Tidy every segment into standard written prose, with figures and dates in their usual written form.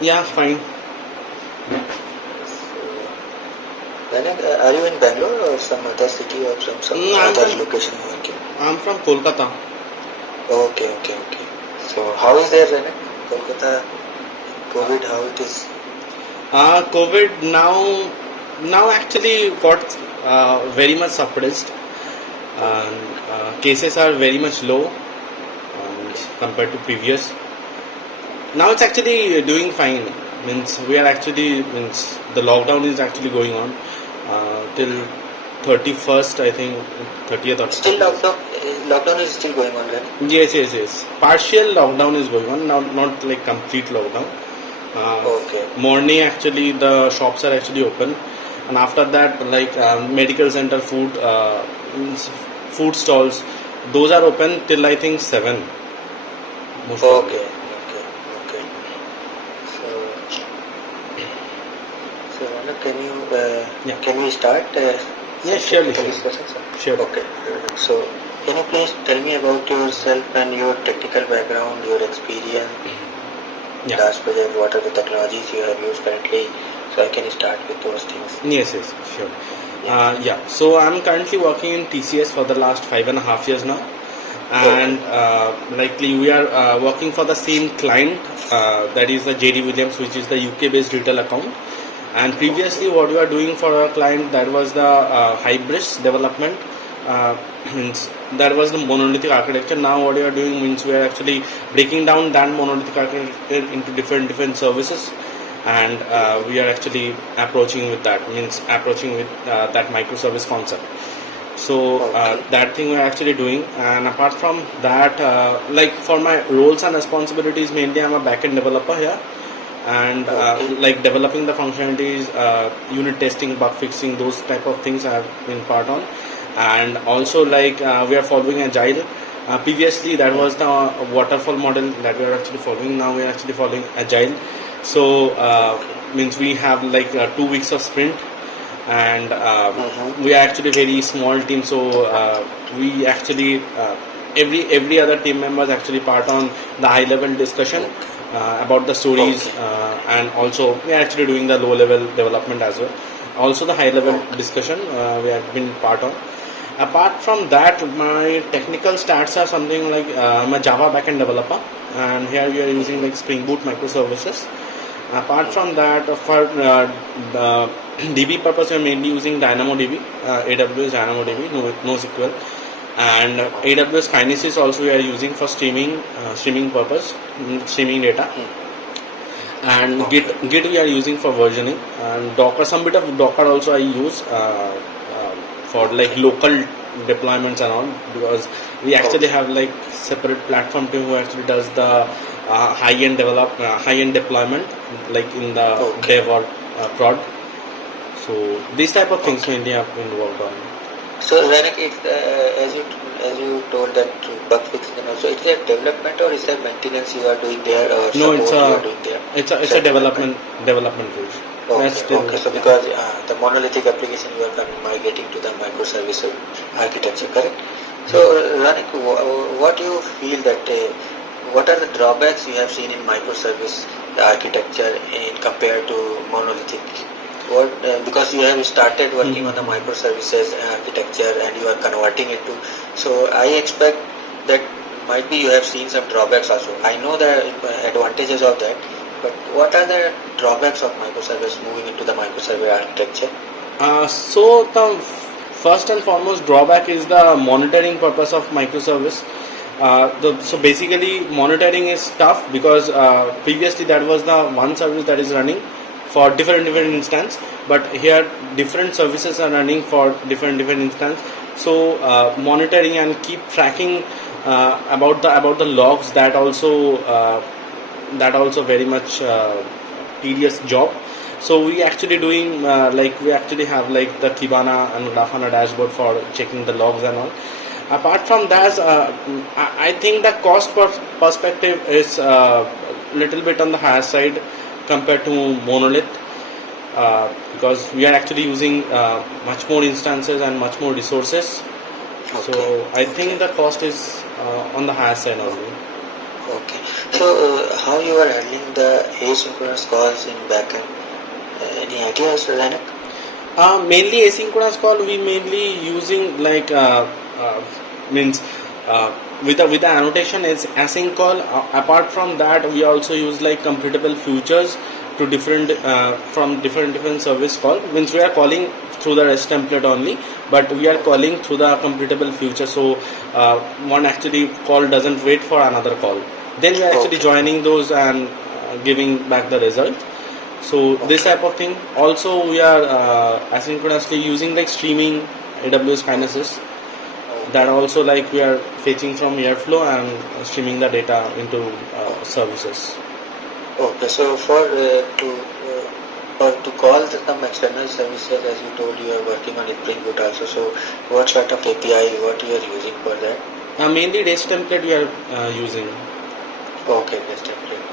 Yeah, fine. Then, are you in Bangalore or some other city or some I'm other from location you working? Kolkata. Okay. So how is there, Renek? Kolkata, COVID, how it is? COVID now actually got very much suppressed. Cases are very much low compared to previous. Now it's actually doing fine. Means we are actually means the lockdown is actually going on till 31st, I think 30th or Still 31st. lockdown is still going on, right? Yes. Partial lockdown is going on, not like complete lockdown. Okay. Morning actually the shops are actually open, and after that like medical center, food stalls, those are open till I think 7. Most probably. Okay. So, Ronak, Yeah. can we start Yeah, some surely. technical discussions? Sure. Okay. So, can you please tell me about yourself and your technical background, your experience, Yeah. last project, what are the technologies you have used currently, so I can start with those things. Yes, sure. So I'm currently working in TCS for the last 5.5 years now, and likely we are working for the same client, that is the JD Williams, which is the UK based retail account. And previously what we are doing for our client, that was the Hybris development. Means that was the monolithic architecture. Now what we are doing means we are actually breaking down that monolithic architecture into different services, and we are actually approaching with that that microservice concept. So that thing we're actually doing. And apart from that, like for my roles and responsibilities, mainly I'm a backend developer here, and like developing the functionalities, unit testing, bug fixing, those type of things I have been part on. And also like we are following agile. Previously that was the waterfall model that we are actually following. Now we are actually following agile. So means we have like 2 weeks of sprint, and we are actually very small team. So we actually every other team members actually part on the high level discussion about the stories, and also we are actually doing the low level development as well. Also the high level discussion we have been part on. Apart from that, my technical stats are something like I'm a Java backend developer, and here we are using like Spring Boot microservices. Apart from that, for the DB purpose, we are mainly using DynamoDB, AWS DynamoDB, NoSQL, and AWS Kinesis also we are using for streaming purpose, streaming data. And Git we are using for versioning, and Docker, some bit of Docker also I use for like local deployments and all, because we actually have like separate platform team who actually does the high end deployment, like in the dev or prod. So these type of things mainly have been worked on. So Renek, as you told that bug fixing and also, it's a development or is it maintenance you are doing there or No, support you are doing there? it's a development phase. Okay. So because the monolithic application you are migrating to the microservice architecture, correct? So Renek, what do you feel that what are the drawbacks you have seen in microservice architecture in compared to monolithic? What because you have started working on the microservices architecture and you are converting it to, so I expect that might be you have seen some drawbacks also. I know the advantages of that, but what are the drawbacks of microservice moving into the microservice architecture? So the first and foremost drawback is the monitoring purpose of microservice. So basically monitoring is tough, because previously that was the one service that is running for different instance, but here different services are running for different instance. So monitoring and keep tracking about the logs, that also very much tedious job. So we actually doing we actually have like the Kibana and Grafana dashboard for checking the logs and all. Apart from that, I think the cost perspective is little bit on the higher side compared to monolith, because we are actually using much more instances and much more resources. So I think the cost is on the higher side only. Okay. So how you are handling the asynchronous calls in backend? Any ideas, Ranak? Mainly asynchronous call we mainly using like means with the annotation is async call. Apart from that, we also use like computable futures to different from different service call. Means we are calling through the REST template only, but we are calling through the computable future. So one actually call doesn't wait for another call. Then we are actually Okay. joining those and giving back the result. So this Okay. type of thing. Also, we are asynchronously using like streaming AWS Kinesis. That also like we are fetching from Airflow and streaming the data into services. Okay. So to call some external services, as you told, you are working on Spring Boot also. So what sort of API what you are using for that? Mainly REST template we are using. Okay, this template.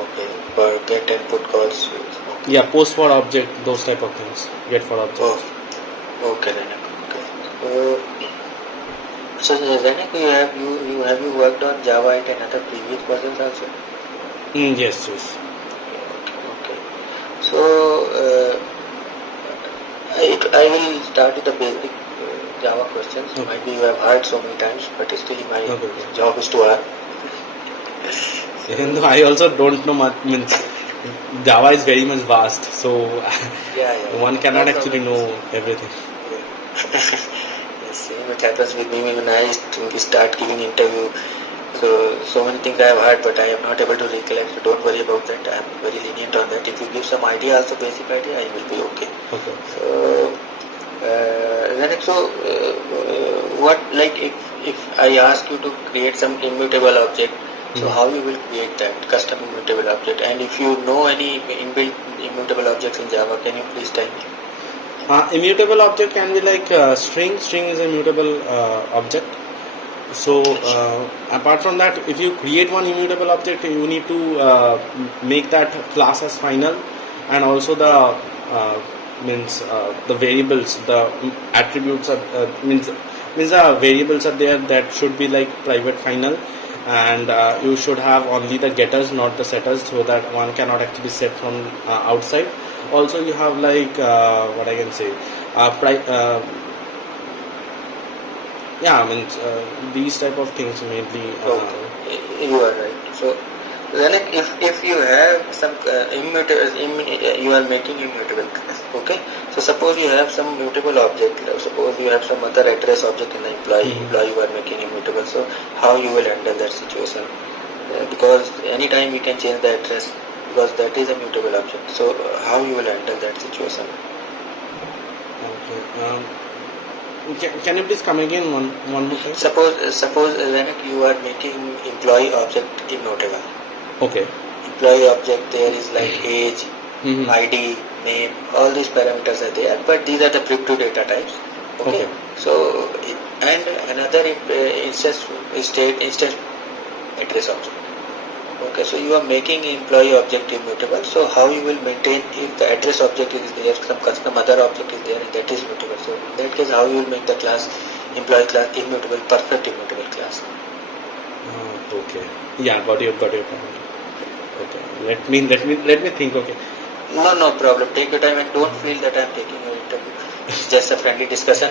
Okay, for get and put calls. Okay. Yeah, post for object, those type of things. Get for Oh, object. okay, Renak. Okay. Renak, you have you worked on Java at another previous versions also? Yes, yes. Okay. So I will start with the basic Java questions. Okay. Maybe you have heard so many times, but still my Okay. job is to ask. Even though I also don't know much, means Java is very much vast, so Yeah. one No cannot actually problem. know everything. Yes, same it happens with me when I start giving interview. So many things I have heard, but I am not able to recollect. So don't worry about that. I am very lenient on that. If you give some idea, also basic idea, I will be okay. Okay. So what like if I ask you to create some immutable object, so how you will create that custom immutable object? And if you know any inbuilt immutable objects in Java, can you please tell me? Immutable object can be like string. String is a mutable object. So apart from that, if you create one immutable object, you need to make that class as final, and also the means the variables, the attributes are means the variables are there that should be like private final, and you should have only the getters, not the setters, so that one cannot actually set from outside. Also, you have like what I can say, yeah, I mean these type of things mainly. Okay, you are right. So, then if you have some you are making immutable. Okay. So suppose you have some mutable object. Suppose you have some other address object in the employee. Mhm. Employee you are making immutable. So how you will handle that situation? Because anytime you can change the address because that is a mutable object. So how you will handle that situation? Okay. Can you please come again one more time? Suppose Renek, you are making employee object immutable. Okay. Employee object there is like age, Mhm. ID, name, all these parameters are there, but these are the primitive data types. Okay. Okay. So and another instance address object. Okay, so you are making employee object immutable. So how you will maintain if the address object is there, some custom other object is there, and that is mutable. So in that case, how you will make the class employee class immutable, perfect immutable class? Okay. Yeah, got your point. Okay. Let me think. Okay. No problem. Take your time and don't feel that I am taking your interview. It's just a friendly discussion.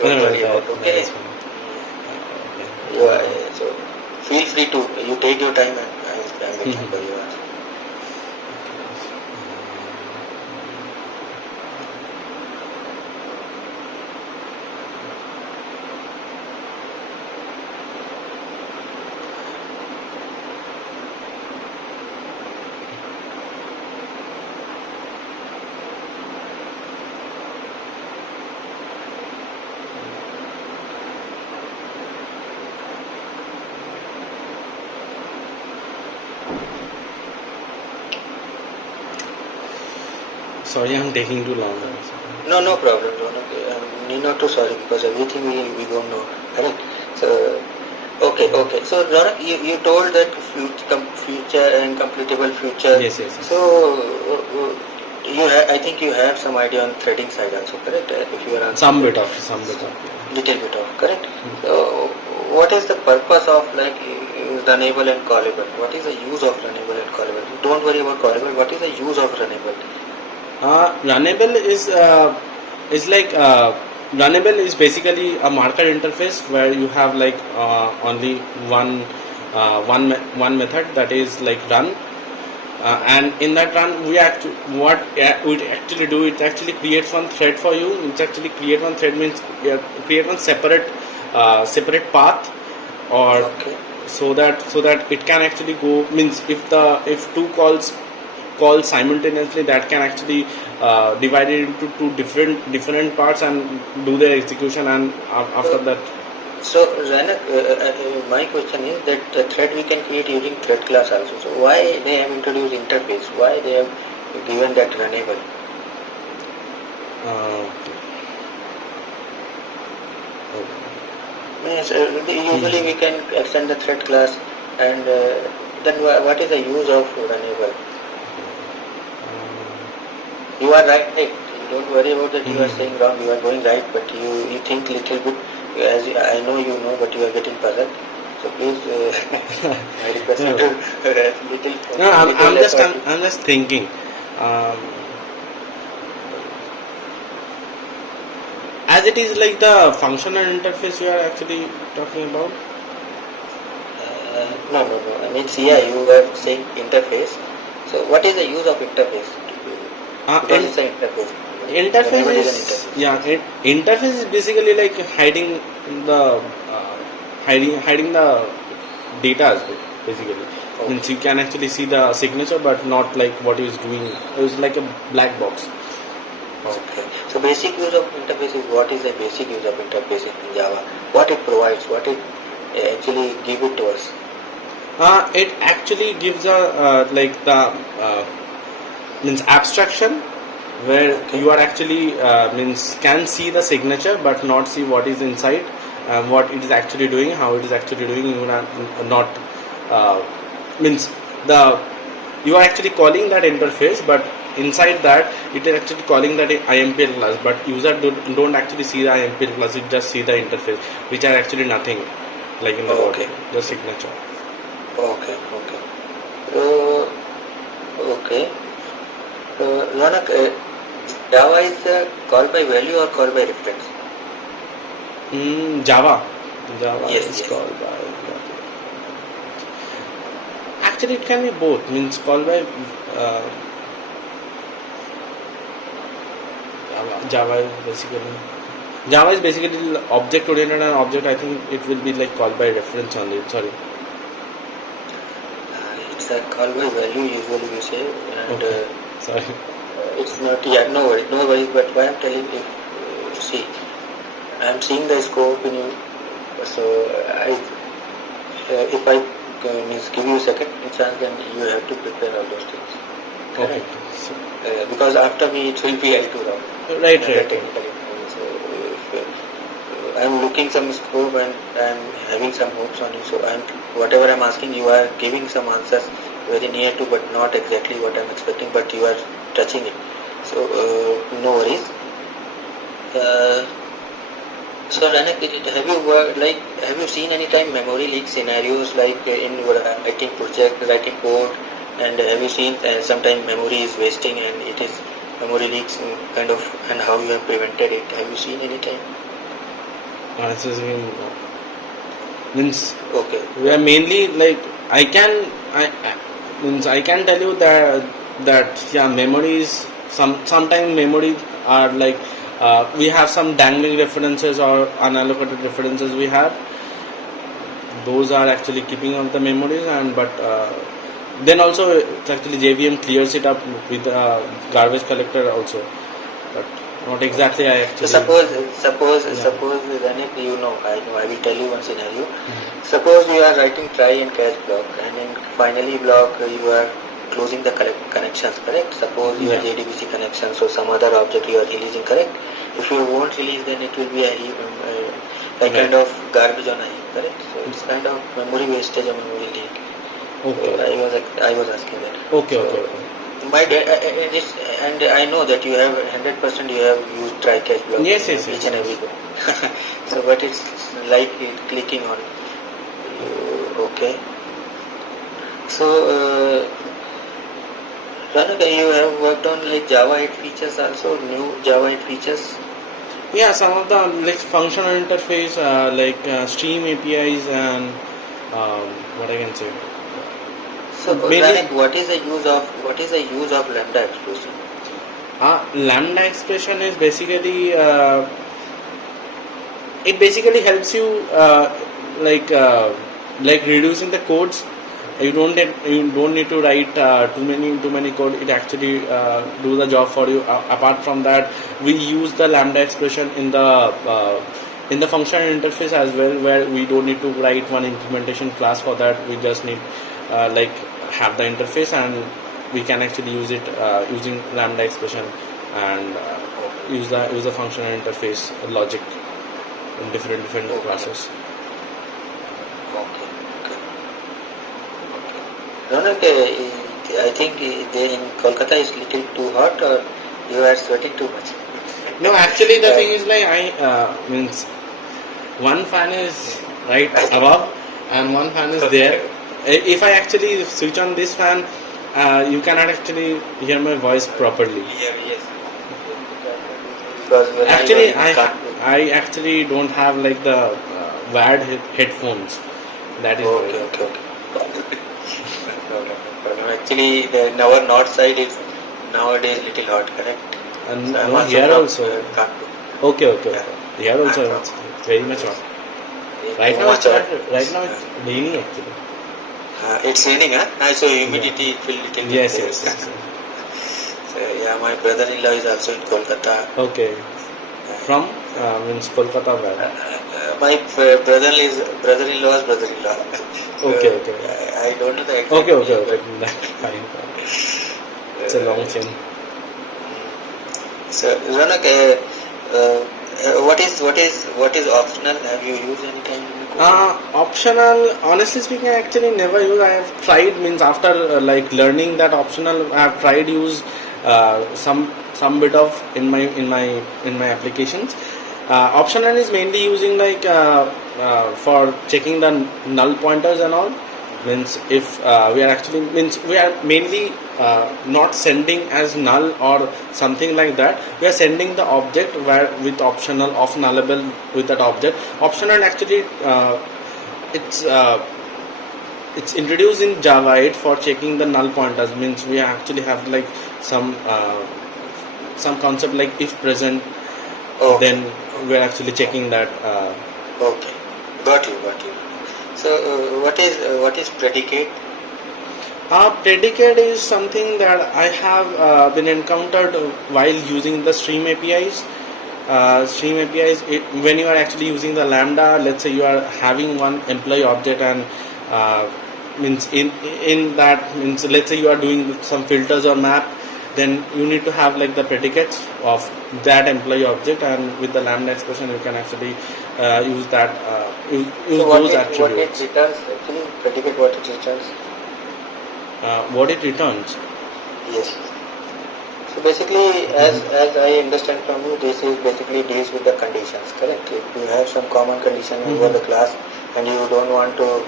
Don't worry about it. Okay. That's fine. You are, so feel free to you take your time and I am waiting for you. Sorry, I'm taking too long. No problem. Need not to sorry because everything we don't know. Correct. So okay. So Ronak, you told that future and completable future. Yes. So I think you have some idea on threading side also, correct? If you are on Some bit of. little bit of correct. So what is the purpose of like runnable and callable? What is the use of runnable and callable? Don't worry about callable. What is the use of runnable? Runnable is like runnable is basically a marker interface where you have like only one method, that is like run, and in that run we actually do, it actually creates one thread for you. It actually create one thread means create one separate path, or Okay. so that it can actually go, means if two call simultaneously, that can actually divide it into two different parts and do their execution, and after that. So, Ranak, my question is that the thread we can create using thread class also. So, why they have introduced interface? Why they have given that runnable? uh, Yes, usually we can extend the thread class, and then what is the use of runnable? You are right. Don't worry about that. You are saying wrong. You are going right, but you think little bit. As I know you know, but you are getting puzzled. So please, I request you to little. no, I'm less just or- I'm just thinking. um, as it is like the functional interface you are actually talking about. no. I mean, yeah, you were saying interface. So what is the use of interface? Because it's an interface. Interface Runnable is, an interface. interface is basically like hiding the hiding the data basically. Okay. Means you can actually see the signature but not like what is doing. It's like a black box. Okay. So basic use of interface is, what is the basic use of interface in Java? What it provides? What it actually give it to us? It actually gives a like the means abstraction, where Okay. you are actually means can see the signature but not see what is inside, what it is actually doing, how it is actually doing. You are not means the you are actually calling that interface, but inside that it is actually calling that IMPL class, but user don't actually see the IMPL class. It just see the interface, which are actually nothing like in the body, Okay. just signature. Okay. Okay. Ronak, Java is call by value or call by reference? Java Yes, is yes. called by, actually it can be both, means called by Java is basically object oriented, and object, I think it will be like called by reference only. Sorry. It's a call by value usually we say, and Okay. Sorry. it's not. Yeah, no worries. But why I'm telling you, see, I'm seeing the scope in you. So if I means give you a second chance, then you have to prepare all those things. Okay. Correct? Because after me it will be I2 round. Right. Technically. So I'm looking some scope and I'm having some hopes on you. So whatever I'm asking, you are giving some answers very near to, but not exactly what I'm expecting. But you are touching it. So no worries. So Ranak, have you seen any time memory leak scenarios like in writing project, writing code, and have you seen sometime memory is wasting and it is memory leaks kind of, and how you have prevented it? Have you seen any time? Means Okay. we are mainly like I can tell you that memories, sometimes memories are like we have some dangling references or unallocated references we have. Those are actually keeping up the memories, and but then also it's actually JVM clears it up with garbage collector also, but not exactly. I So actually suppose Yeah. Ranak, I will tell you one scenario. Suppose you are writing try and catch block, and in finally block you are closing the connections, correct? Suppose your Yeah. JDBC connection, so some other object you are releasing, correct? If you won't release, then it will be a heap, like Right. kind of garbage on a heap, correct? So it's kind of memory wastage or memory leak. Okay. So I was asking that. Okay. So Okay. my this, and I know that you have 100% you have used try catch block Yes. in Yes. each Yes. and every Yes. code. So but it's like it clicking on. Okay. So, Ranak, you have worked on like Java 8 features also, new Java 8 features. Yeah, some of the like functional interface, like Stream APIs and what I can say. So, Mainly, Ranak, what is the use of lambda expression? lambda expression is basically it basically helps you like uh, like reducing the codes. You don't need to write too many code. It actually do the job for you. Apart from that, we use the lambda expression in the functional interface as well, where we don't need to write one implementation class for that. We just need like have the interface, and we can actually use it using lambda expression, and use the functional interface logic in different Okay. classes. Okay. Okay. Ronak, I think they in Kolkata is little too hot, or you are sweating too much. No, actually the thing is like I means one fan is right above and one fan is there. If I actually switch on this fan, you cannot actually hear my voice properly. Yes. Because when Actually, I was in Kanpur. I actually don't have like the wired headphones. That is Okay, why. okay, okay. No problem, no problem. Actually, the our north side is nowadays little hot, correct? And So I'm no, also here from also. Kanpur. Okay, okay. Yeah. Here also I'm it's from very much hot. Right too now much it's hot. not. Right now it's raining actually. It's raining, huh? So humidity will little bit Yes, there. yes, yes. So yeah, my brother-in-law is also in Kolkata. Okay. From means Kolkata where? My brother-in-law's brother-in-law. So, Okay, okay. I don't know the exact Okay, okay, name, okay. but, Fine. It's a long chain. So, Ronak, what is optional? Have you used any time in coding? Optional. Honestly speaking, I actually never use. I have tried means after like learning that optional, I have tried use some bit of in my applications. Optional is mainly using like for checking the null pointers and all. Means if we are actually means we are mainly not sending as null or something like that. We are sending the object where with optional of nullable with that object. Optional actually it's introduced in Java 8 for checking the null pointers. Means we actually have like some concept like if present, Okay. then we are actually checking that. Okay. Got you. So, what is predicate? Predicate is something that I have been encountered while using the Stream APIs. Stream APIs, when you are actually using the Lambda, let's say you are having one employee object and means in that means let's say you are doing some filters or map, then you need to have like the predicates of that employee object, and with the Lambda expression you can actually use that use So, those what attributes. it returns actually predicate what it returns? What it returns. Yes. So basically, as I understand from you, this is basically deals with the conditions, correct? If you have some common condition over the class, and you don't want to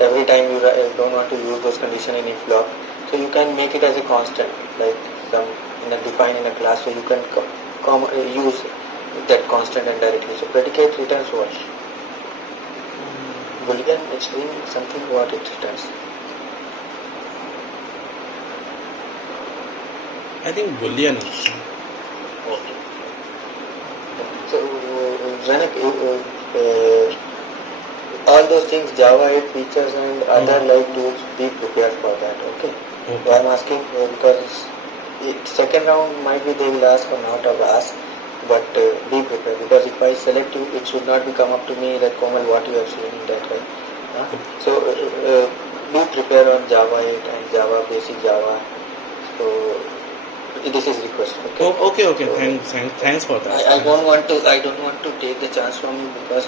every time you don't want to use those condition in if block, so you can make it as a constant, like some define in a class, so you can use that constant and directly. So predicate returns what? Boolean, explain something what it returns. I think Boolean. Okay. So, Zanak, all those things, Java 8 features and other like tools, be prepared for that, okay? So I'm asking because second round might be they will ask or not or ask, but be prepared because if I select you, it should not be come up to me that Komal what you have seen in that way. So be prepared on Java 8 and Java, basic Java. So this is request. Okay. Okay. Thanks for that. I don't want to take the chance from you because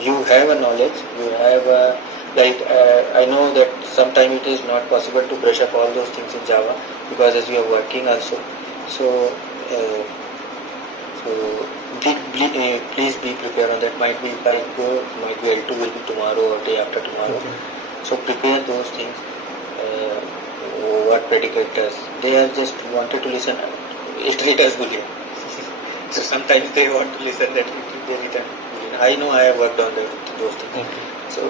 you have a knowledge. You have a, I know that sometimes it is not possible to brush up all those things in Java because as you are working also. So So please be prepared on that. Might be if I go, might be L2 will be tomorrow or day after tomorrow. Okay. So prepare those things. Uh, what predicate does. They are just wanted to listen. It does Boolean. So sometimes they want to listen that they return Boolean. I know I have worked on those things. Okay. So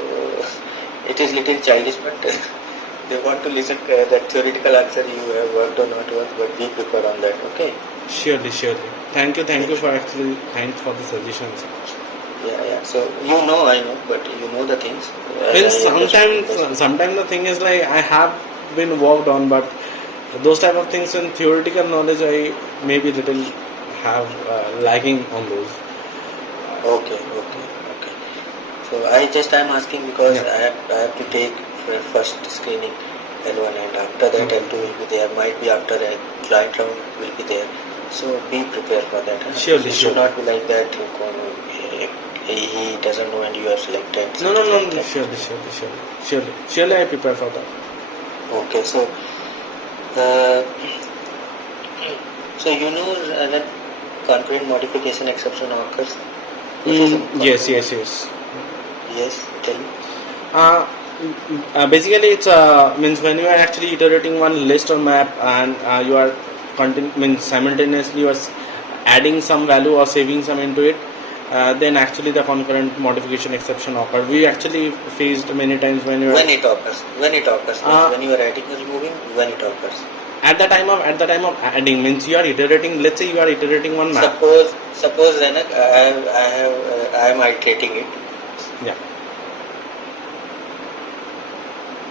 it is little childish, but they want to listen that theoretical answer you have worked or not worked, but be prepared on that. Okay. Surely. Thank you for actually, thanks for the suggestions. Yeah. So you know, I know, but you know the things. Means I understand. sometimes the thing is like I have been worked on, but those type of things in theoretical knowledge I maybe little have lagging on those. Okay. So I'm asking because Yeah. I have to take first screening L1 and after that L2 will be there. Might be after a client round will be there. So be prepared for that. Huh? Surely. It should not be like that. He doesn't know and you are selected. No. Like that. Surely I prepare for that. Okay. So you know that concurrent modification exception occurs. Yes. Yes. Tell me. Basically it's means when you are actually iterating one list or map and you are means simultaneously you are adding some value or saving some into it, then actually the concurrent modification exception occurs. We actually faced many times when When it occurs, when you are adding or removing, when it occurs. at the time of adding means you are iterating. Let's say you are iterating one map. Suppose then I am iterating it. Yeah.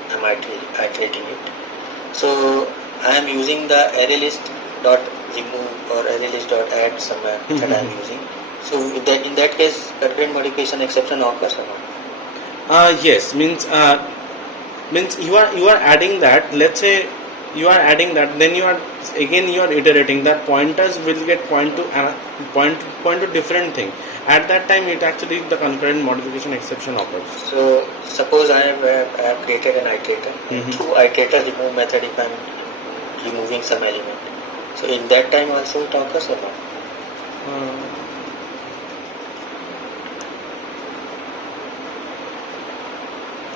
I am iterating it. So I am using the array list dot remove or array list dot add somewhere that I am using. So in that case, concurrent modification exception occurs or not? Yes, means you are adding that. Let's say you are adding that, then you are iterating. That pointers will get point to different thing. At that time, it actually the concurrent modification exception occurs. So suppose I have created an iterator. Through iterator remove method, if I am removing some element, so in that time also it occurs or not?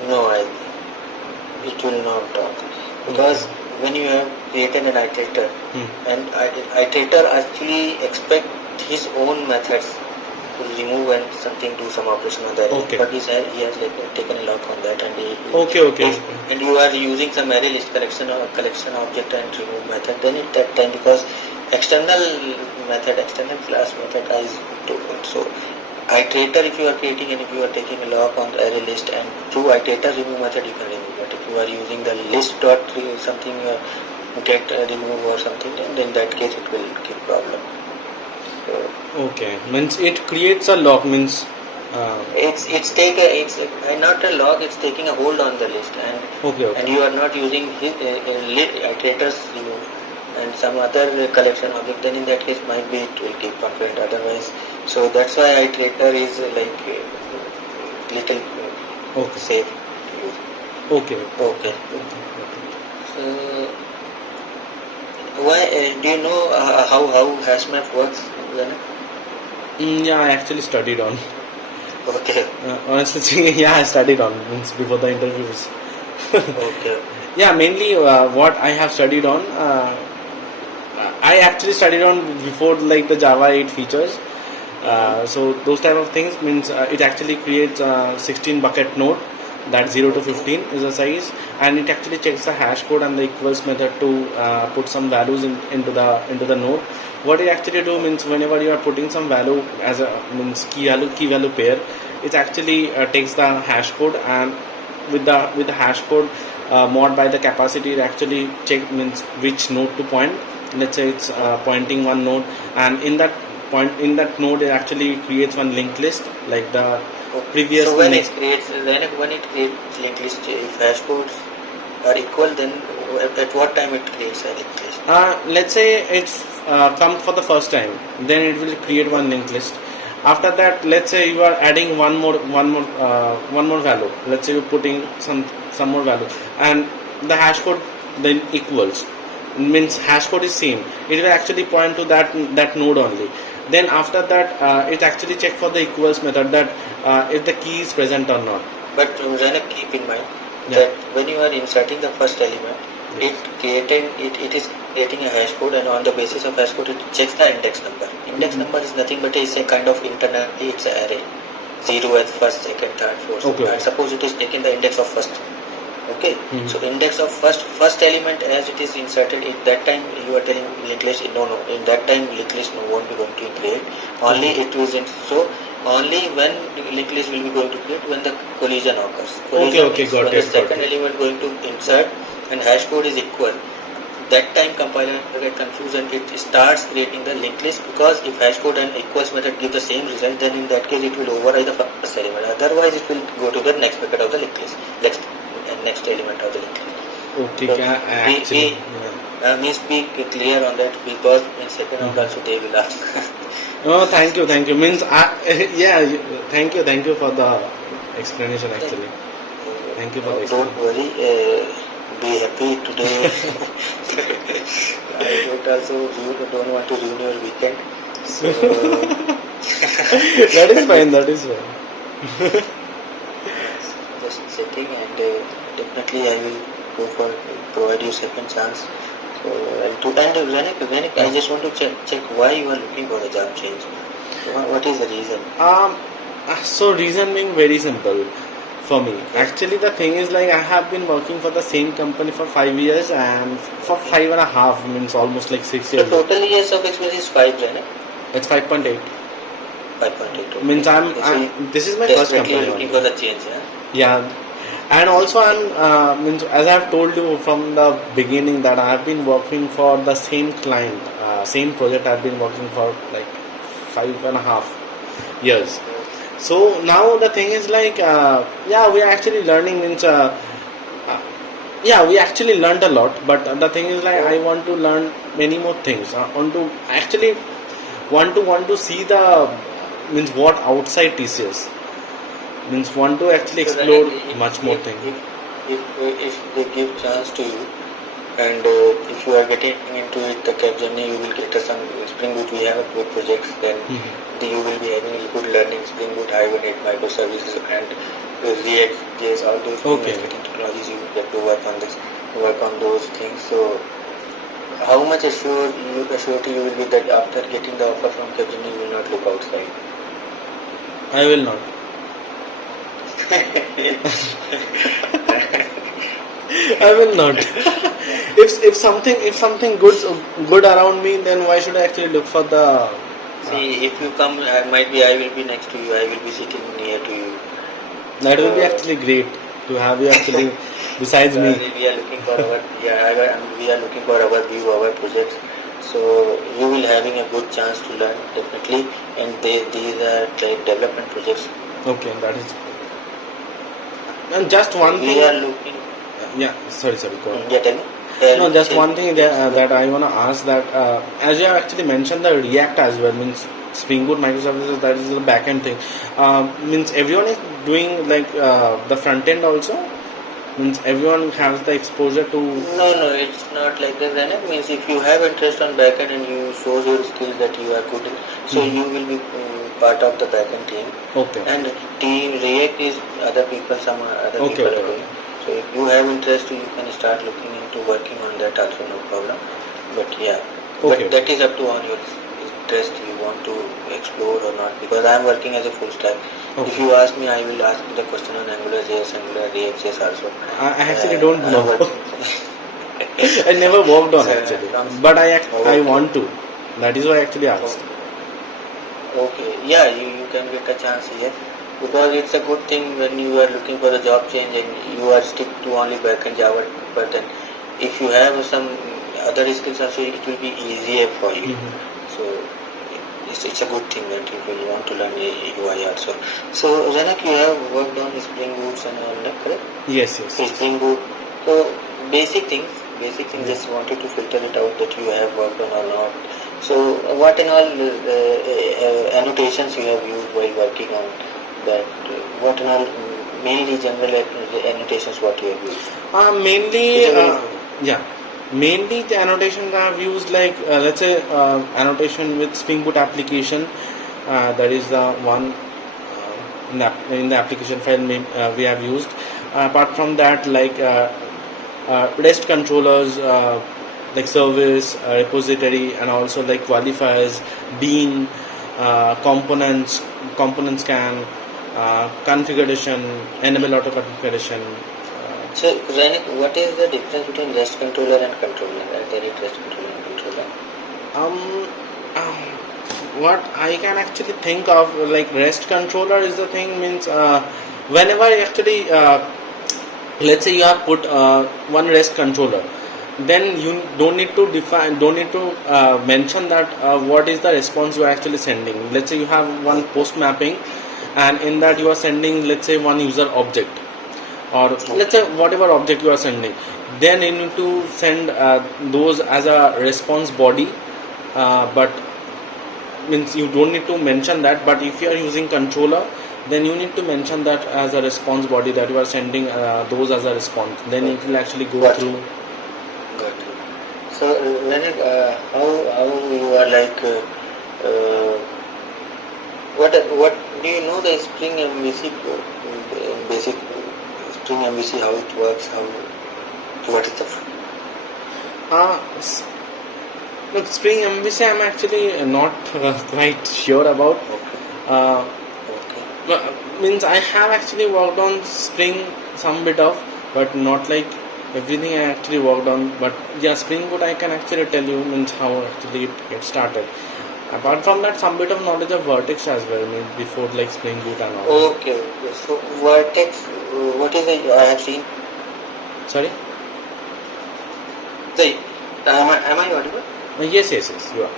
No, it will not occur because when you have created an iterator and iterator actually expect his own methods to remove and something, do some operation on the array. Okay. But he has taken a lock on that and Okay. And you are using some array list collection object and remove method. Then at that time, because external class method is too good. So iterator, if you are creating and if you are taking a lock on the array list and through iterator remove method you can remove. But if you are using the list dot something get remove or something, then in that case it will give problem. Okay, means it creates a lock. Means it's not a log. It's taking a hold on the list okay. And you are not using his iterators remove and some other collection object. Then in that case might be it will give concurrent. Otherwise, so that's why iterator is like little safe to use. Okay. So why do you know how hash map works? Yeah, I actually studied on. Okay. Honestly speaking, yeah, I studied on means before the interviews. Okay. Yeah, mainly what I have studied on. I actually studied on before like the Java 8 features. So those type of things means it actually creates a 16 bucket node. That 0 to 15 is the size, and it actually checks the hash code and the equals method to put some values into the node. What it actually do means whenever you are putting some value as a means key value pair, it actually takes the hash code and with the hash code mod by the capacity, it actually check means which node to point. Let's say it's pointing one node, and in that node it actually creates one linked list like the previous. So when it creates linked list, if hash codes are equal, then at what time it creates a linked list? Let's say it's come for the first time, then it will create one linked list. After that, let's say you are adding one more value. Let's say you're putting some more value, and the hash code then equals means hash code is same. It will actually point to that node only. Then after that, it actually check for the equals method that if the key is present or not. But Zainab, keep in mind Yeah. that when you are inserting the first element, Yes. it is creating a hash code, and on the basis of hash code, it checks the index number. Index Mhm. number is nothing but it's a kind of internally it's an array. 0 as first, second, third, fourth. Okay. And suppose it is taking the index of first. Okay. Mhm. So index of first element as it is inserted, at that time you are telling linked list, no, in that time linked list no won't be going to create. Only Okay. it is so only when linked list will be going to create when the collision occurs. Okay, Collision okay, means got when it, the got second it. element going to insert and hash code is equal. That time compiler get confused and it starts creating the linked list, because if hash code and equals method give the same result, then in that case it will override the first element. Otherwise it will go to the next bucket of the linked list, next element of the linked list. Okay, So actually, yeah. means be clear on that, because in second round Mhm. also they will ask. Oh, thank you, thank you. Means, yeah, thank you for the explanation. Actually, thank you for the Don't explanation. worry, be happy today. I don't want to ruin your weekend. So That is fine. That is fine. just checking, and definitely I will go for provide you second chance. So Ranik, I just want to check why you are looking for a job change. What is the reason? So reason being very simple for me. Actually, the thing is like I have been working for the same company for 5 years, and for 5.5 means almost like 6 years. So total years of experience is 5, Ranik. It's 5.8. 5.8. Means this is my first desperately company looking only. for the change, yeah? Yeah, and also I'm means as I've told you from the beginning that I've been working for the same client, same project. I've been working for like 5.5 years. So now the thing is like yeah, we are actually learning means uh, yeah, we actually learned a lot. But the thing is like I want to learn many more things. I want to actually want to see the means what outside TCS means want to actually So then explore much more if, thing. if they give chance to you, and if you are getting into it, the Capgemini, you will get some Spring Boot. We have a good projects. Then you will be having a good learning Spring Boot, Hibernate, microservices, and React, JS, all those Okay. new technologies. You will get to work on those things. So how much assurity you will be that after getting the offer from Capgemini, you will not look outside? I will not. I will not. if something good around me, then why should I actually look for the? See, if you come, might be I will be next to you. I will be sitting near to you. That will be actually great to have you actually besides me. We are looking for our we are looking for our view, our projects. So you will having a good chance to learn definitely, and these are development projects. Okay, that is. And just one We thing. are looking. Yeah, sorry, go on. Yeah, tell me. No, just one thing that I want to ask that as you have actually mentioned the React as well means Spring Boot microservices, that is the backend thing. Means everyone is doing like the front end also. Means everyone has the exposure to. No, it's not like that. Then it means if you have interest on backend and you show your skills that you are good in, so you will be part of the backend team. Okay. And team React is other people, some other Okay, people okay, are doing. So if you have interest, you can start looking into working on that also, no problem. But yeah, Okay. but that is up to on your interest. You want to explore or not? Because I am working as a full stack. Okay. If you ask me, I will ask the question on AngularJS, Angular React.js also. I actually don't I know. work- I never worked on So, actually, from- but I Okay. want to. That is why I actually asked. Okay, yeah, you can get a chance here, because it's a good thing when you are looking for a job change and you are stick to only backend Java. But then, if you have some other skills also, it will be easier for you. So it's a good thing that you will want to learn UI also. So Zanak, you have worked on Spring Boots and all that, correct? Yes. Spring Boot. So basic things. Just wanted to filter it out that you have worked on or not. So what and all annotations you have used while working on that? What and all mainly general annotations what you have used? Mainly, Whichever yeah. Mainly the annotations I've used, like let's say annotation with Spring Boot application. That is the one in the application file we have used. Apart from that, like REST controllers, like service, repository, and also like qualifiers, bean, component scan, configuration, enable auto configuration. So, Rainik, what is the difference between REST controller and controller? REST controller and controller? Um, what I can actually think of, like REST controller is the thing, means whenever actually let's say you have put one REST controller, then you don't need to mention that what is the response you are actually sending. Let's say you have one post mapping, and in that you are sending, let's say, one user object, or let's say whatever object you are sending, then you need to send those as a response body, but means you don't need to mention that. But if you are using controller, then you need to mention that as a response body, that you are sending those as a response, then it will actually go Got through. Got it. So, Rainik, how you are like what do you know the Spring MVC basic Spring MVC, how it works, what is the Look, Spring MVC I'm actually not quite sure about. uh, Means I have actually worked on Spring some bit of, but not like everything I actually worked on. But yeah, Spring Boot I can actually tell you, means how actually it gets started. Apart from that, some bit of knowledge of Vertex as well, means before like Spring Boot and all. Okay. So Vertex, what is it? I have seen. Sorry? Am I audible? Yes, you are.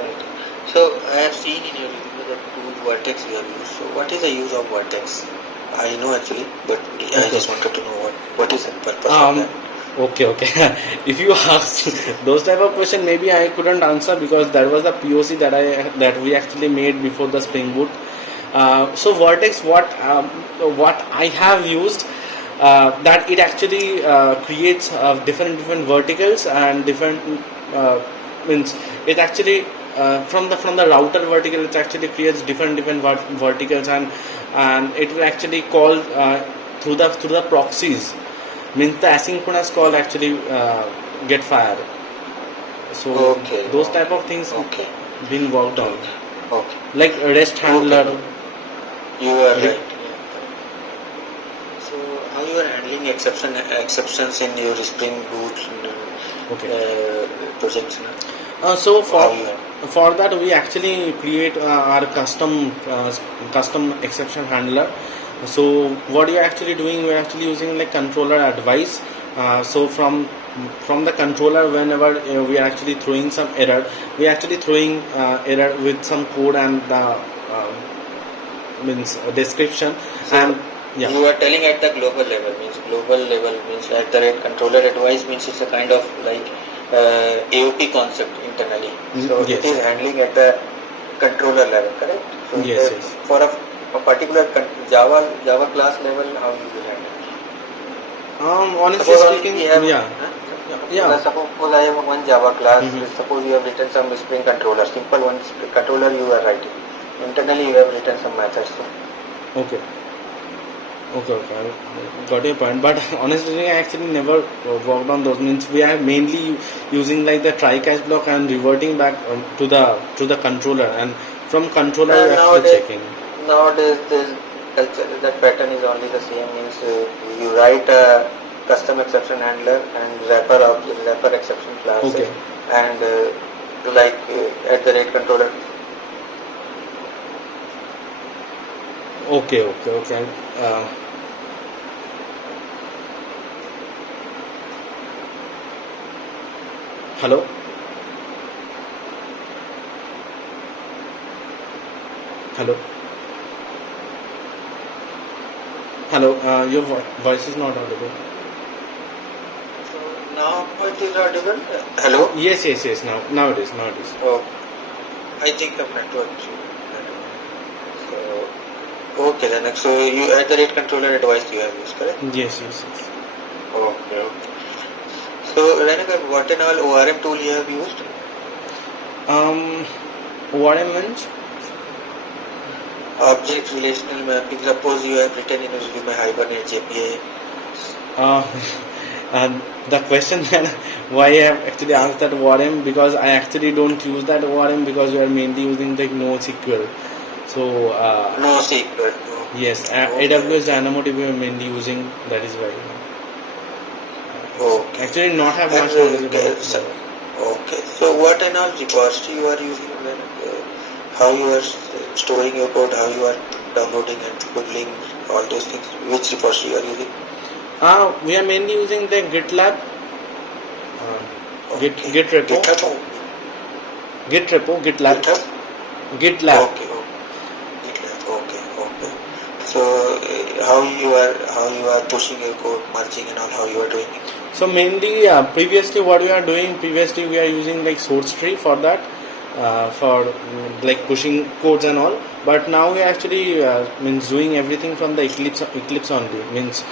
Right. So I have seen in your review the tool Vertex you have used. So what is the use of Vertex? I know actually, but I just wanted to know what is the purpose of that. Okay. If you ask those type of question, maybe I couldn't answer, because that was the POC that we actually made before the Spring Boot. So Vertex, what I have used, that it actually creates different verticals, and different means it actually from the router vertical, it actually creates different verticals, and it will actually call through the proxies, means the asynchronous call actually get fired. So those type of things been worked on, like REST handler. You are right. So how you are handling exceptions in your Spring Boot projects? So for that we actually create our custom exception handler. So what you are actually doing, we are actually using like controller advice. So from the controller, whenever we are actually throwing some error, we are actually throwing error with some code and the means description. So and you are telling at the global level, means at the controller advice, means it's a kind of like AOP concept internally. So it is handling at the controller level, correct? So yes. For a particular Java class level, how you will handle? Honestly speaking, Suppose I have one Java class. Suppose you have written some Spring controller, simple one controller you are writing. Internally you have written some methods. Okay, I got your point. But honestly, I actually never worked on those. Means we are mainly using like the try catch block and reverting back to the controller, and from controller we are actually checking. Nowadays, that pattern is only the same. Means you write a custom exception handler and wrapper exception classes, and like at the rate controller. Okay. Hello. Your voice is not audible. So now it is audible. Hello. Yes. Now it is. Oh, I think the network. Okay, then. So you at the rate controller advice you have used, correct? Yes. Okay. So So Renika, what and all ORM tool you have used? ORM means? Object relational mapping. Suppose you have written in Resume Hibernate JPA. Uh, the question that why I have actually asked that ORM, because I actually don't use that ORM because we are mainly using the NoSQL. So No SQL. yes, Okay. AWS DynamoDB we are mainly using. That is why. Okay. Actually, not have And much knowledge okay, about. so, okay. So what and all repository you are using? How you are storing your code? How you are downloading and pulling all those things? Which repository you are using? We are mainly using the GitLab, Okay. Git repo, GitHub. GitLab, GitHub. GitLab. Okay. GitLab. Okay. So how you are pushing your code, merging and all? How you are doing it? So mainly, previously what we are doing, previously we are using like source tree for that, for like pushing codes and all. But now we are actually means doing everything from the Eclipse only. Means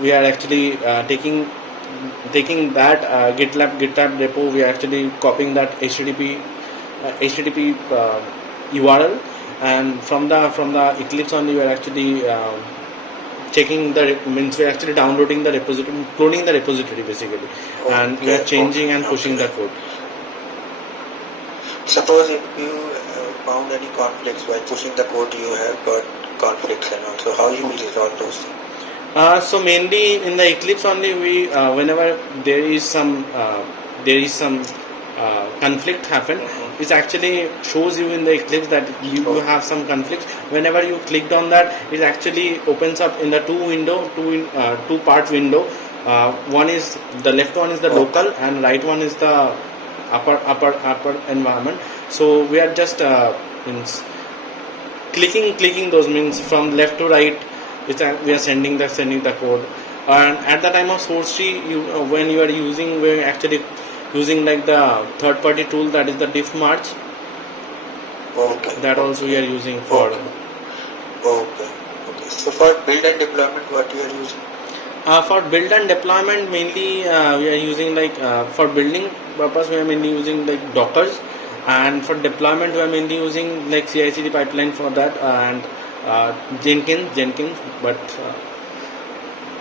we are actually taking that GitLab repo. We are actually copying that HTTP URL, and from the Eclipse only we are actually checking the means we're actually downloading the repository, cloning the repository basically, and we are changing and pushing the code. Suppose if you found any conflicts while pushing the code, you have got conflicts and all. So how you will resolve those things? So mainly in the Eclipse only we whenever there is some conflict happen, it actually shows you in the Eclipse that you have some conflict. Whenever you clicked on that, it actually opens up in the two part window. One is the left one is the local and right one is the upper environment. So we are just means clicking those, means from left to right, which we are sending the code. And at the time of source tree, when you are using, we're actually using like the third party tool, that is the diffmarch. Okay. That also we are using for. Okay. So for build and deployment, what you are using? For build and deployment, mainly we are using like for building purpose we are mainly using like Dockers, and for deployment we are mainly using like CI/CD pipeline for that, and Jenkins, but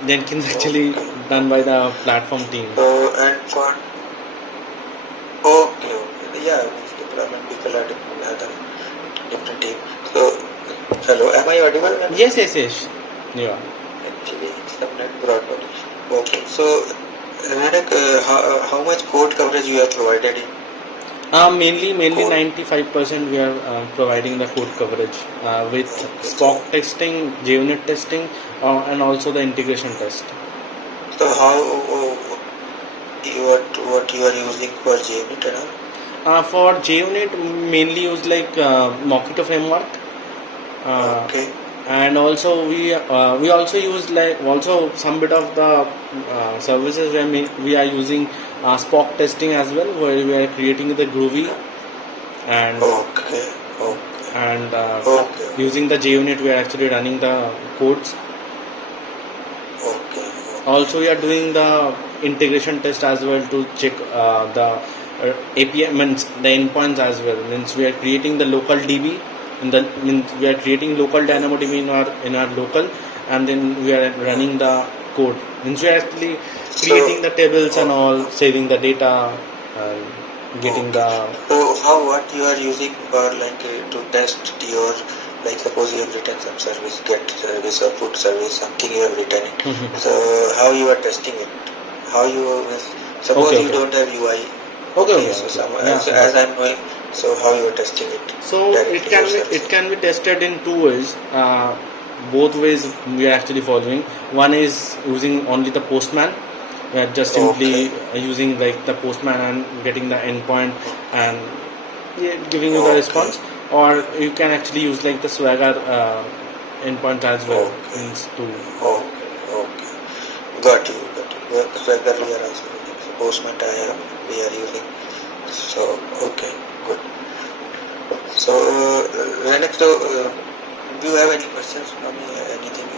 Jenkins actually done by the platform team. And for yeah, deployment people are different team. So hello, am I audible? Yes. Yeah. Actually, some net broadband. Okay, so Nanak, how much code coverage you have provided in? Mainly 95% we are providing the code coverage with Spock testing, JUnit testing, and also the integration test. So how what you are using for JUnit and all? For JUnit, mainly use like Mockito framework. Okay. And also we also use like also some bit of the services where we are using Spock testing as well, where we are creating the Groovy and using the JUnit we are actually running the codes. Also we are doing the integration test as well to check the API, means the endpoints as well. Means we are creating the local DB. Means we are creating local DynamoDB in our local, and then we are running the code. Means we are actually creating the tables and all, saving the data, and getting the. So what you are using for like to test your, like suppose you have written some service, get service or put service, something you have written it. So how you are testing it? How you suppose you don't have UI. So as I'm knowing. So how you are testing it? So it can be tested in two ways. Both ways we are actually following. One is using only the Postman. We are just simply using like the Postman and getting the endpoint and giving you the response. Or you can actually use like the Swagger endpoint as well. Means to. Got you. Swagger we are also using. So Postman we are using. So good. So Renek, do you have any questions for me? Anything?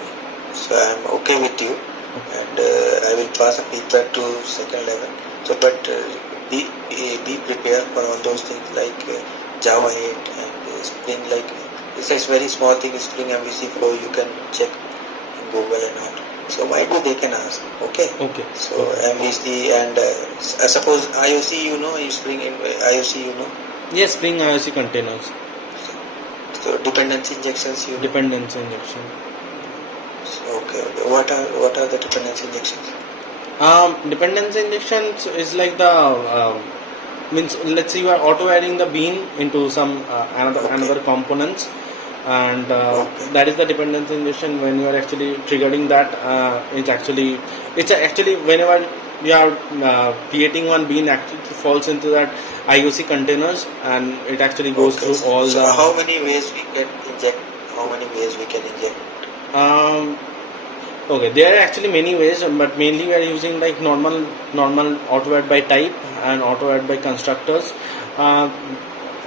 So I'm okay with you. and I will pass a feedback to second level. So, but be prepared for all those things like Java 8 and Spring. Like it's a very small thing. Spring MVC Flow you can check in Google and all. So might be they can ask. Okay. Okay. So Okay. MVC and I suppose IOC you know you Spring in IOC you know. Yes, Spring IOC containers, So dependency injections you know. dependency injection. So, okay. What are the dependency injections? Dependency injections is like the means let's say you are auto adding the bean into some another components, and Okay. that is the dependency injection. When you are actually triggering that, it's actually whenever you are creating one bean, actually falls into that IOC containers, and it actually goes Okay. through all So the how many ways we can inject? How many ways we can inject? um, Okay, there are actually many ways, but mainly we are using like normal auto add by type and auto add by constructors. Uh,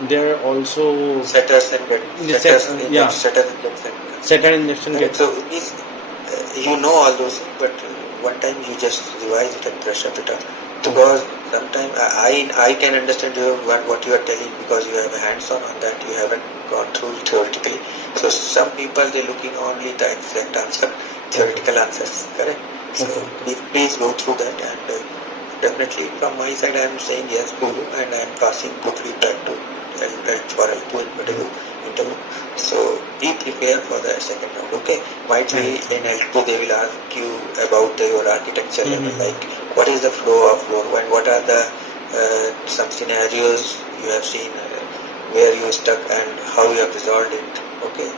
there are also Setters and get the set, yeah, setters and get set. setter injection Correct. get. So these you know all those things, but one time you just revise it and brush up it up. Because sometimes I can understand what you are telling because you have a hands-on on that. You haven't gone through it theoretically. So some people they're looking only the exact answer, theoretical answers. Correct. So please go through that and definitely from my side I am saying yes to you and I am passing good feedback to for L2 interview. So be prepared for the second round. Okay. Might be in L2 they will ask you about your architecture level, like what is the flow of floor and what are the some scenarios you have seen where you stuck and how you have resolved it. Okay.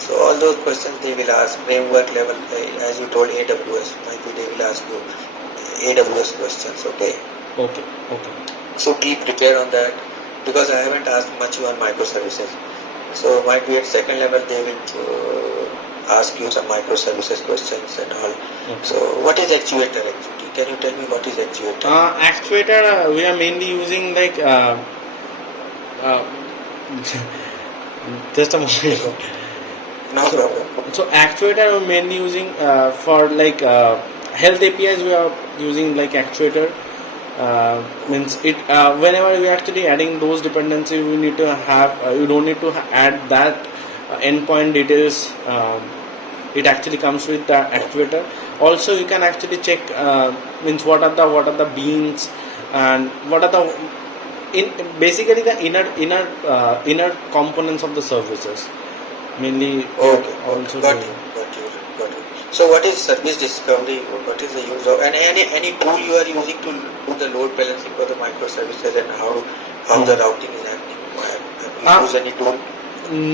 So all those questions they will ask. Framework level, as you told AWS, might be they will ask you AWS questions. Okay. Okay, okay, So be prepared on that because I haven't asked much on microservices. So might be at second level they will ask you some microservices questions and all. So what is actuator actually? Can you tell me what is actuator? Actuator we are mainly using like uh, just a moment. No So, problem. so actuator we're mainly using for like health APIs we are using like actuator. Means it whenever we are actually adding those dependencies we need to have you don't need to add that endpoint details. It actually comes with the actuator. Also you can actually check means what are the beans and what are the in basically the inner components of the services mainly we are Okay, also got doing. you, got you, got you. So what is service discovery? What is the use of and any tool you are using to do the load balancing for the microservices and how the routing is happening? Have you Uh, used any tool?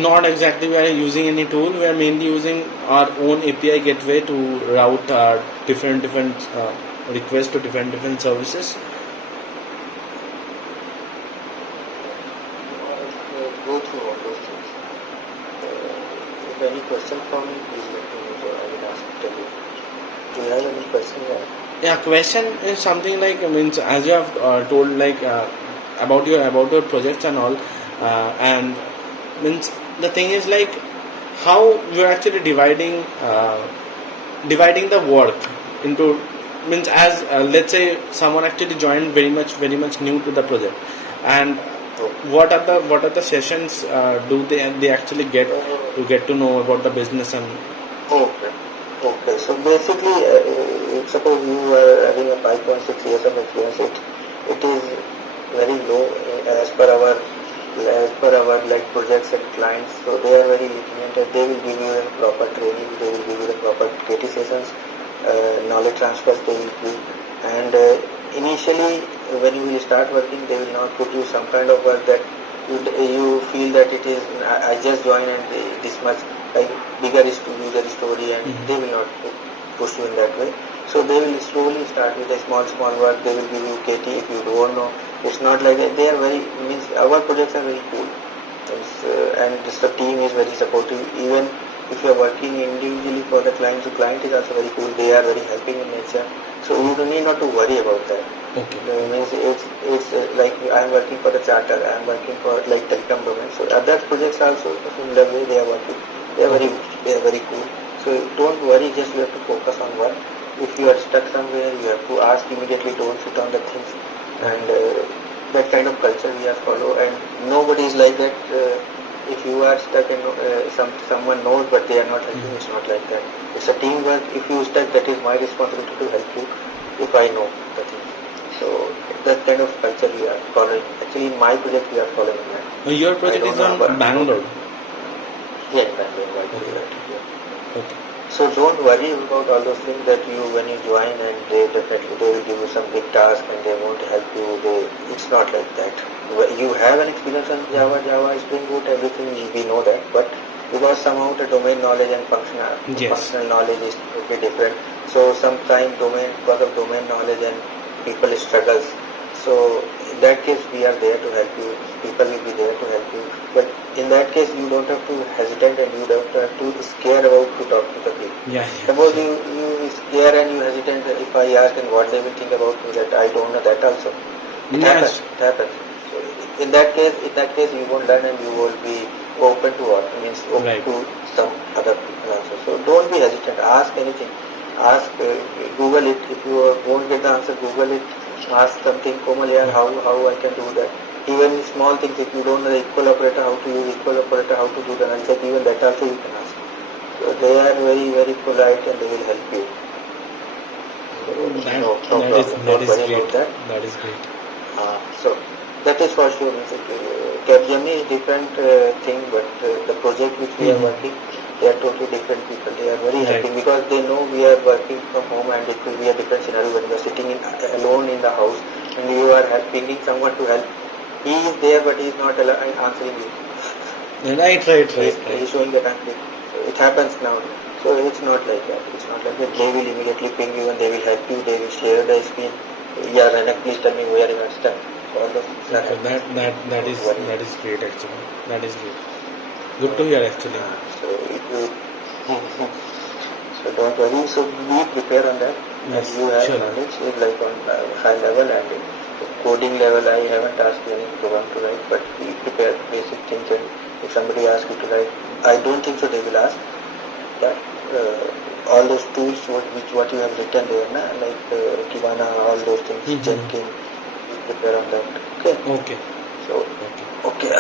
Not exactly we are using any tool. We are mainly using our own API gateway to route different requests to different services. Go through all those things. If any question from me, please let me know. So I will ask tell you. Do you have any questions? Yeah, question is something like means as you have told like about your projects and all, and means the thing is like how we are actually dividing the work into means as let's say someone actually joined very much new to the project, and what are the sessions do they actually get to know about the business and Okay. Okay. So basically, suppose you are having a 5.6 years of experience, it is very low as per our like projects and clients. So they are very lenient. They will give you a proper training. They will give you the proper KT sessions, knowledge transfers. They will give. And initially, when you will start working, they will not put you some kind of work that you feel that it is. I just joined and this much like bigger user story and they will not push you in that way. So they will slowly start with a small work. They will give you KT if you don't know. It's not like that. They are very means our projects are very cool. And the team is very supportive. Even if you are working individually for the client, the client is also very cool. They are very helping in nature. So you don't need not to worry about that. okay. Means it's like I am working for the charter. I am working for like telecom domain. So other projects also similar way they are working. They are very cool. So don't worry. Just you have to focus on work if you are stuck somewhere, you have to ask immediately, don't sit on the things. And that kind of culture we have follow, and nobody is like that. If you are stuck and someone knows but they are not helping, it's not like that. It's a teamwork. If you stuck, that is my responsibility to help you if I know the thing. So that kind of culture we are following. Actually, in my project we are following that. Your project is on Bangalore. Yes, Bangalore. Okay. Yeah. Okay. So don't worry about all those things that you when you join and they definitely they will give you some big task and they won't help you. It's not like that. You have an experience on Java, Spring Boot, everything we know that, but because somehow the domain knowledge and functional knowledge is totally different. So sometimes because of domain knowledge and people struggles. So in that case we are there to help you. People will be there to help you. But in that case you don't have to hesitate and you don't have to scare about to talk to the people. Yeah. Suppose you scare and you hesitate if I ask and what they will think about me that I don't know that also. It happens. It happens. So in that case you won't learn and you will be open to what means open Right. to some other people also. So don't be hesitant. Ask anything. Ask Google it. If you won't get the answer, Google it. Ask something, Komal, how I can do that. Even small things, if you don't know the equal operator, how to use equal operator, how to do the null check, even that also you can ask. So they are very, very polite and they will help you. No problem. Don't worry about that. That is great. So that is for sure. Capgemini is different thing, but the project which we are working, they are totally different people. They are very helping because they know we are working from home and it will be a different scenario when you are sitting alone in the house and you are pinging someone to help. He is there but he is not answering you. Right. He is showing that answer. So it happens now. So it's not like that. It's not like that. They will immediately ping you and they will help you. They will share the screen. Yeah, Ranak, please tell me where you are stuck. So all those things are That is great actually. That is great. Good to hear actually. So don't worry. So be prepared on that. Yes, and you have sure. knowledge like on high level and coding level. I haven't asked you any program to write, but be prepared basic things. And if somebody asks you to write, I don't think so. They will ask that. All those tools what you have written there, like Kibana, all those things, Jenkins, be prepared on that. Okay. So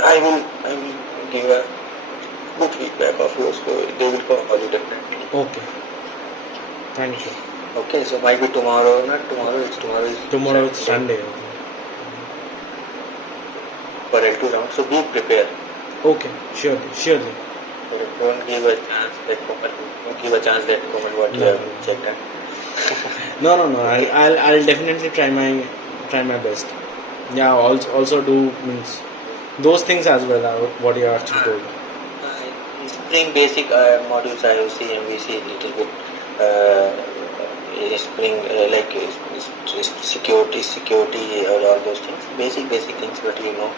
I will give a good feedback of yours. So they will call you definitely. Okay. Thank you. Okay, so might be tomorrow. Not tomorrow. Tomorrow it's Sunday. For L2 round. So be prepared. Okay. Surely. Don't give a chance that Komal what you have checked. No. I'll definitely try my best. Yeah. Also do means those things as well. What you actually told. Spring basic modules IOC, MVC, little bit Spring like security or all those things. Basic things what you know.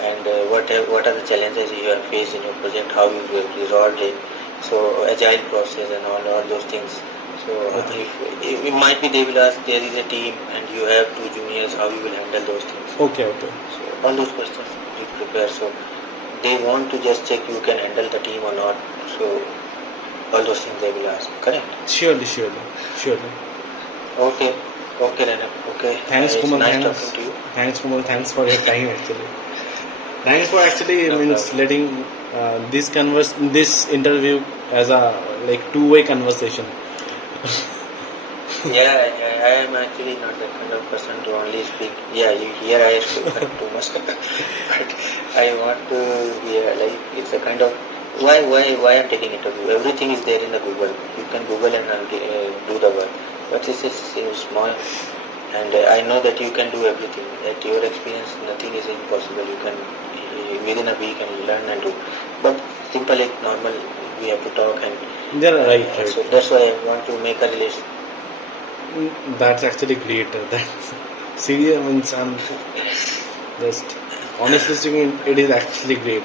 And what are the challenges you have faced in your project, how you resolved it, so agile process and all those things. So if it might be they will ask there is a team and you have 2 juniors, how you will handle those things. Okay. So all those questions you prepare. So they want to just check you can handle the team or not. So all those things they will ask. Correct? Surely. Okay, Renak. Okay. Thanks, Komal. Nice talking to you. Thanks, Komal. Thanks for your time actually. Thanks for actually letting this interview as a like two-way conversation. Yeah, I am actually not that kind of person to only speak. Yeah, here I have spoken too much, but I want to like it's a kind of why I'm taking interview. Everything is there in the Google. You can Google and do the work. But this is small, and I know that you can do everything. At your experience, nothing is impossible. You can within a week and learn and do. But simple, like normal, we have to talk and. Yeah, right. So that's why I want to make a relation. That's actually great. That's serious means I'm just honestly speaking, it is actually great.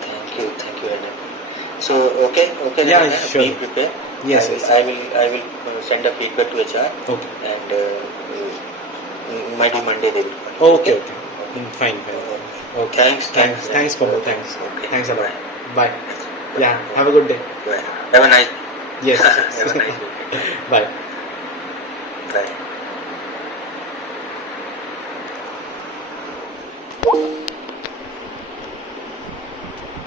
Thank you, Anand. So okay. Yeah, Anand, sure. be prepared. Yes, I will send a feedback to HR. Okay. And might be Monday they will. Okay. Fine. Okay. Thanks, Komal. Thanks. Okay. Thanks a lot. Bye. Yeah. Have a good day. Bye. Have a nice. Yes. Have a nice weekend. Bye. Bye.